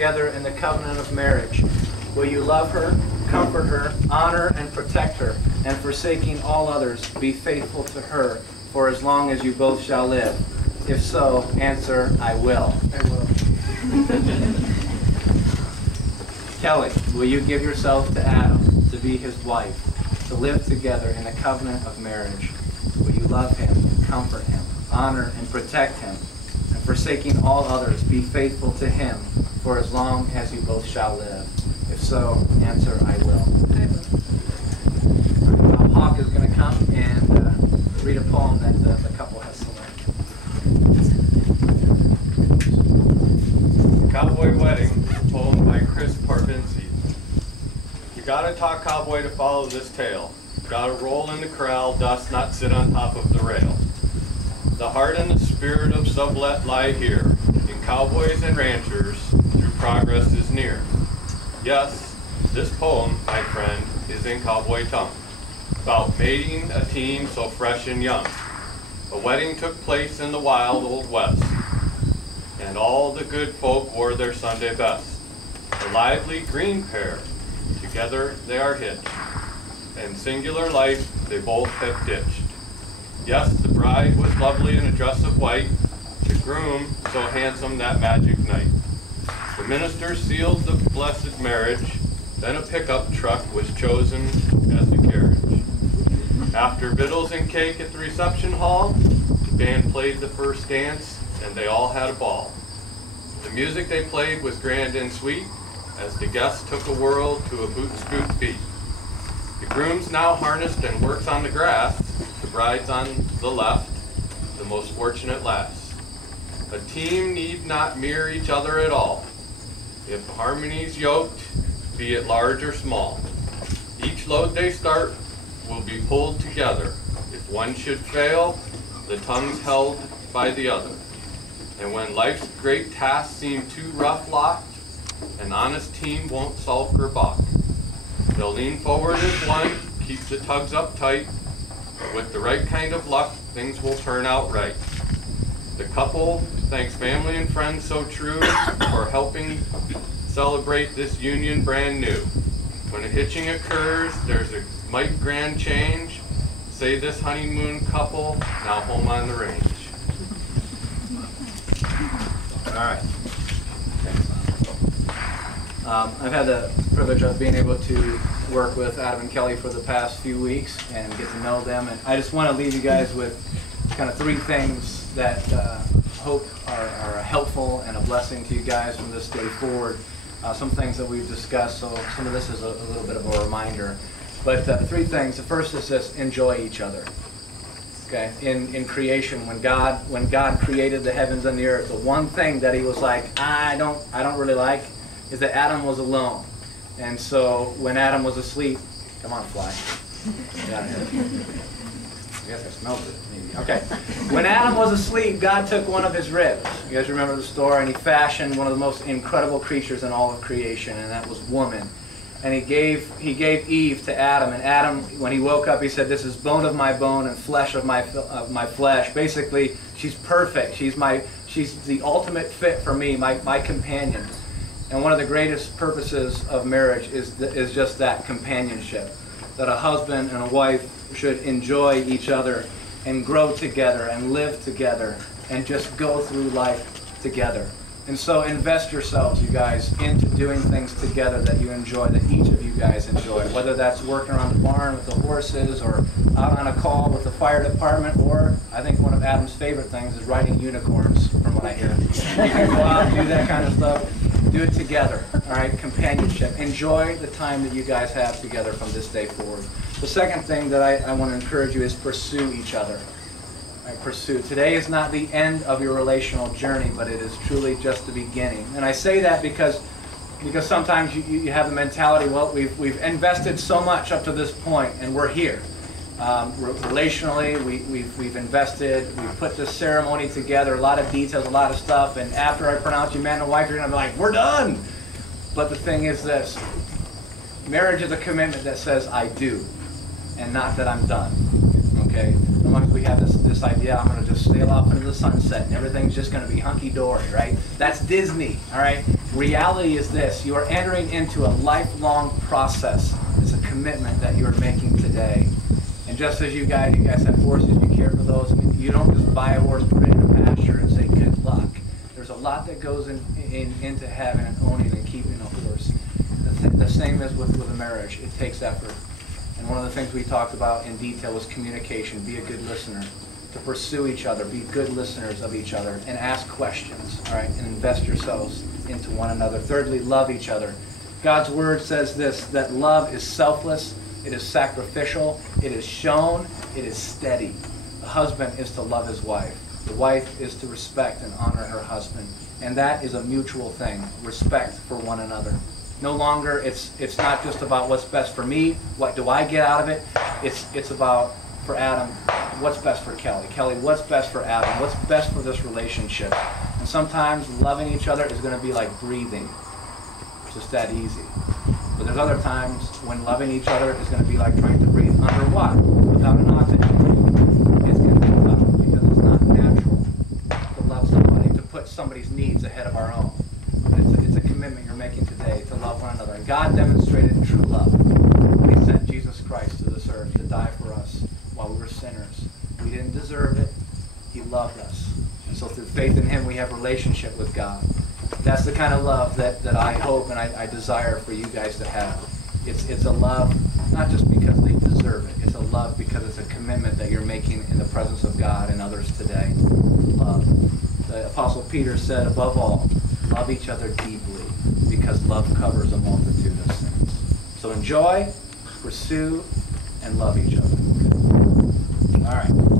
together in the covenant of marriage. Will you love her, comfort her, honor and protect her, and forsaking all others, be faithful to her for as long as you both shall live? If so, answer, I will. I will. Kelly, will you give yourself to Adam to be his wife, to live together in the covenant of marriage? Will you love him, comfort him, honor and protect him, and forsaking all others, be faithful to him for as long as you both shall live? If so, answer, I will. I will. Hawk is going to come and read a poem that the couple has selected. Cowboy Wedding, poem by Chris Parvinci. You gotta talk cowboy to follow this tale. Gotta roll in the corral, dust not sit on top of the rail. The heart and the spirit of sublet lie here, in cowboys and ranchers, through progress is near. Yes, this poem, my friend, is in cowboy tongue, about mating a team so fresh and young. A wedding took place in the wild old west, and all the good folk wore their Sunday best. A lively green pair, together they are hitched, and singular life they both have ditched. Yes, the bride was lovely in a dress of white, the groom so handsome that magic night. The minister sealed the blessed marriage, then a pickup truck was chosen as the carriage. After victuals and cake at the reception hall, the band played the first dance, and they all had a ball. The music they played was grand and sweet, as the guests took a whirl to a boot-scoot beat. The groom's now harnessed and works on the grass, the bride's on the left, the most fortunate last. A team need not mirror each other at all. If harmony's yoked, be it large or small. Each load they start will be pulled together. If one should fail, the tongue's held by the other. And when life's great tasks seem too rough locked, an honest team won't sulk or balk. They'll lean forward as one, keep the tugs up tight. With the right kind of luck, things will turn out right. The couple thanks family and friends so true for helping celebrate this union brand new. When a hitching occurs, there's a mighty grand change. Say this honeymoon couple, now home on the range. All right. I've had the privilege of being able to work with Adam and Kelly for the past few weeks and get to know them. And I just want to leave you guys with kind of three things that hope are helpful and a blessing to you guys from this day forward. Some things that we've discussed, so some of this is a little bit of a reminder. But three things. The first is this: enjoy each other. Okay, in creation, when God created the heavens and the earth, the one thing that He was like, I don't really like, is that Adam was alone. And so when Adam was asleep, come on, fly. Yeah, I guess I smelled it. Maybe. Okay. When Adam was asleep, God took one of his ribs. You guys remember the story? And He fashioned one of the most incredible creatures in all of creation, and that was woman. And he gave Eve to Adam, and Adam, when he woke up, he said, "This is bone of my bone and flesh of my flesh." Basically, she's perfect. She's the ultimate fit for me, my companion. And one of the greatest purposes of marriage is just that companionship, that a husband and a wife should enjoy each other and grow together and live together and just go through life together. And so invest yourselves, you guys, into doing things together that you enjoy, that each of you guys enjoy, whether that's working around the barn with the horses or out on a call with the fire department, or I think one of Adam's favorite things is riding unicorns, from what I hear. You can go out and do that kind of stuff. Do it together, all right? Companionship. Enjoy the time that you guys have together from this day forward. The second thing that I want to encourage you is pursue each other. Pursue. Today is not the end of your relational journey, but it is truly just the beginning. And I say that because sometimes you have the mentality, well, we've invested so much up to this point, and we're here. Relationally, we've invested, we've put this ceremony together, a lot of details, a lot of stuff, and after I pronounce you man and wife, you're going to be like, we're done! But the thing is this: marriage is a commitment that says I do, and not that I'm done. Okay? Sometimes we have this idea, I'm going to just sail off into the sunset and everything's just going to be hunky-dory, right? That's Disney, all right? Reality is this: you are entering into a lifelong process. It's a commitment that you are making today. And just as you guys have horses, you care for those. I mean, you don't just buy a horse, put it in a pasture, and say good luck. There's a lot that goes into having and owning and keeping a horse. The same as with a marriage. It takes effort. And one of the things we talked about in detail was communication. Be a good listener. To pursue each other, be good listeners of each other, and ask questions, all right, and invest yourselves into one another. Thirdly, love each other. God's word says this, that love is selfless, it is sacrificial, it is shown, it is steady. The husband is to love his wife. The wife is to respect and honor her husband. And that is a mutual thing, respect for one another. No longer, it's not just about what's best for me, what do I get out of it. It's about, for Adam, what's best for Kelly? Kelly, what's best for Adam? What's best for this relationship? And sometimes loving each other is going to be like breathing. It's just that easy. But there's other times when loving each other is going to be like trying to breathe underwater without an oxygen tank. It's going to be tough because it's not natural to love somebody, to put somebody's needs ahead of our own. But it's a commitment you're making today to love one another. And God demonstrated true love. He sent Jesus Christ to this earth to die for us while we were sinners. We didn't deserve it. He loved us. And so through faith in him, we have a relationship with God. That's the kind of love that I hope and I desire for you guys to have. It's a love, not just because they deserve it. It's a love because it's a commitment that you're making in the presence of God and others today. Love. The Apostle Peter said, above all, love each other deeply because love covers a multitude of sins. So enjoy, pursue, and love each other. All right.